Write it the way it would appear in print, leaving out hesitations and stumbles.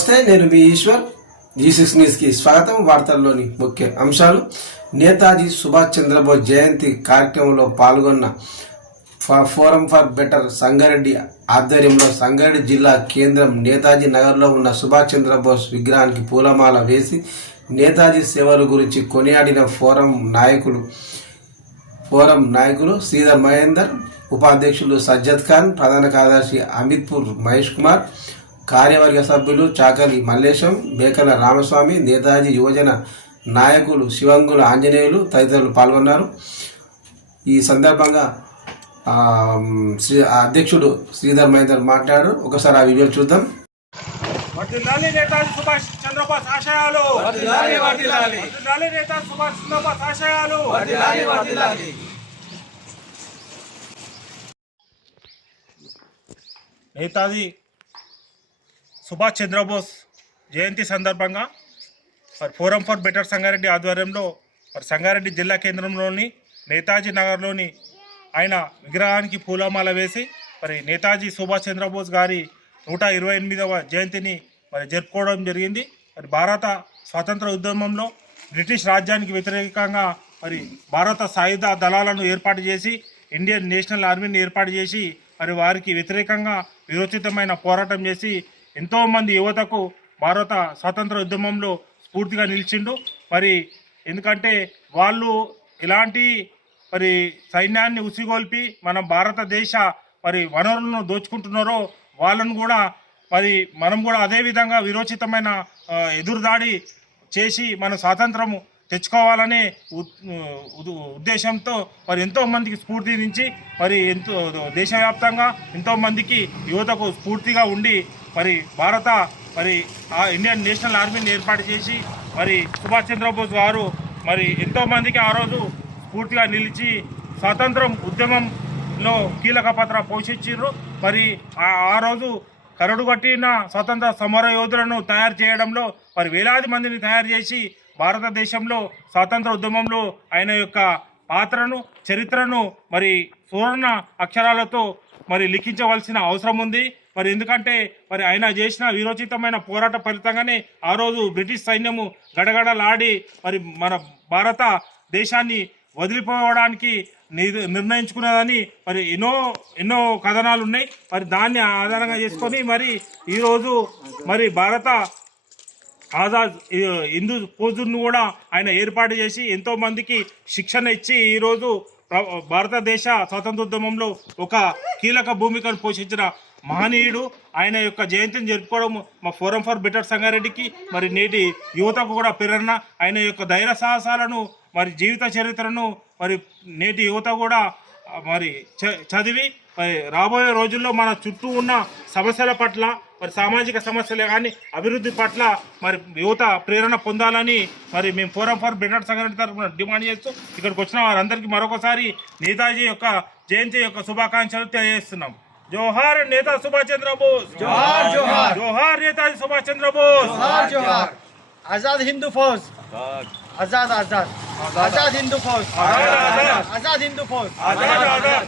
నమస్తే, నేను మీ ఈశ్వర్. G6 న్యూస్కి స్వాగతం. వార్తల్లోని ముఖ్య అంశాలు. నేతాజీ సుభాష్ చంద్రబోస్ జయంతి కార్యక్రమంలో పాల్గొన్న ఫోరం ఫర్ బెటర్ సంగారెడ్డి ఆధ్వర్యంలో సంగారెడ్డి జిల్లా కేంద్రం నేతాజీ నగర్లో ఉన్న సుభాష్ చంద్రబోస్ విగ్రహానికి పూలమాల వేసి నేతాజీ సేవల గురించి కొనియాడిన ఫోరం నాయకులు శ్రీధర్ మహేందర్, ఉపాధ్యక్షులు సజ్జద్ ఖాన్, ప్రధాన కార్యదర్శి అమిత్పూర్ మహేష్ కుమార్, కార్యవర్గ సభ్యులు చాకలి మల్లేశం, మేకల రామస్వామి, నేతాజీ యువజన నాయకులు శివంగుల ఆంజనేయులు తదితరులు పాల్గొన్నారు. ఈ సందర్భంగా అధ్యక్షుడు శ్రీధర్ మహేందర్ మాట్లాడారు. ఒకసారి ఆ వీడియో చూద్దాం. నేతాజీ సుభాష్ చంద్రబోస్ ఆశయాలు, నేతాజీ సుభాష్ చంద్రబోస్ ఆశయాలు. నేతాజీ సుభాష్ చంద్రబోస్ జయంతి సందర్భంగా ఫోరం ఫర్ బెటర్ సంగారెడ్డి ఆధ్వర్యంలో సంగారెడ్డి జిల్లా కేంద్రంలోని నేతాజీ నగర్లోని ఆయన విగ్రహానికి పూలమాల వేసి నేతాజీ సుభాష్ చంద్రబోస్ గారి 128వ జయంతిని జరుపుకోవడం జరిగింది. భారత స్వాతంత్ర ఉద్యమంలో బ్రిటిష్ రాజ్యానికి వ్యతిరేకంగా భారత సాయుధ దళాలను ఏర్పాటు చేసి ఇండియన్ నేషనల్ ఆర్మీని ఏర్పాటు చేసి వారికి వ్యతిరేకంగా విరోచితమైన పోరాటం చేసి ఎంతోమంది యువతకు భారత స్వాతంత్ర ఉద్యమంలో స్ఫూర్తిగా నిలిచిండు. ఎందుకంటే వాళ్ళు ఎలాంటి సైన్యాన్ని ఉసిగొల్పి మన భారతదేశ వనరులను దోచుకుంటున్నారో వాళ్ళను కూడా మనం కూడా అదేవిధంగా విరోచితమైన ఎదురుదాడి చేసి మన స్వాతంత్రము తెచ్చుకోవాలనే ఉద్దేశంతో ఎంతోమందికి స్ఫూర్తినిచ్చి ఎంతో దేశవ్యాప్తంగా ఎంతోమందికి యువతకు స్ఫూర్తిగా ఉండి భారత ఇండియన్ నేషనల్ ఆర్మీని ఏర్పాటు చేసి సుభాష్ చంద్రబోస్ గారు ఎంతోమందికి ఆ రోజు స్ఫూర్తిగా నిలిచి స్వాతంత్రం ఉద్యమంలో కీలక పాత్ర పోషించారు. ఆ రోజు కరడుగట్టిన స్వతంత్ర సమర యోధులను తయారు చేయడంలో వేలాది మందిని తయారు చేసి భారతదేశంలో స్వాతంత్ర ఉద్యమంలో ఆయన యొక్క పాత్రను చరిత్రను సువర్ణ అక్షరాలతో లిఖించవలసిన అవసరం ఉంది. ఎందుకంటే ఆయన చేసిన విరోచితమైన పోరాట ఫలితంగానే ఆ రోజు బ్రిటిష్ సైన్యము గడగడలాడి మన భారత దేశాన్ని వదిలిపోవడానికి నిర్ణయించుకున్నదని ఎన్నో కథనాలు ఉన్నాయి. దాన్ని ఆధారంగా చేసుకొని ఈరోజు భారత ఆజాద్ హిందూ ఫౌజ్ను కూడా ఆయన ఏర్పాటు చేసి ఎంతోమందికి శిక్షణ ఇచ్చి ఈరోజు భారతదేశ స్వాతంత్రోద్యమంలో ఒక కీలక భూమికను పోషించిన మహనీయుడు. ఆయన యొక్క జయంతిని జరుపుకోవడం మా ఫోరం ఫర్ బెటర్ సంగారెడ్డికి నేటి యువతకు కూడా ప్రేరణ. ఆయన యొక్క ధైర్య సాహసాలను జీవిత చరిత్రను నేటి యువత కూడా చదివి రాబోయే రోజుల్లో మన చుట్టూ ఉన్న సమస్యల పట్ల సామాజిక సమస్యలే కానీ అభివృద్ధి పట్ల యువత ప్రేరణ పొందాలని మేము ఫోరం ఫర్ బెటర్ సంగారెడ్డి తరఫున డిమాండ్ చేస్తూ ఇక్కడికి వచ్చిన వారందరికీ మరొకసారి నేతాజీ యొక్క జయంతి యొక్క శుభాకాంక్షలు తెలియజేస్తున్నాం. జోహార్ నేతా సుభాష్ చంద్రబోస్, జోహార్ జోహార్, జోహార్ నేతాజీ సుభాష్ చంద్రబోస్, జోహార్ జోహార్. आजाद हिंदू फौज, आजाद आजाद, आजाद हिंदू फौज, आजाद हिंदू फौज, आजाद आजाद.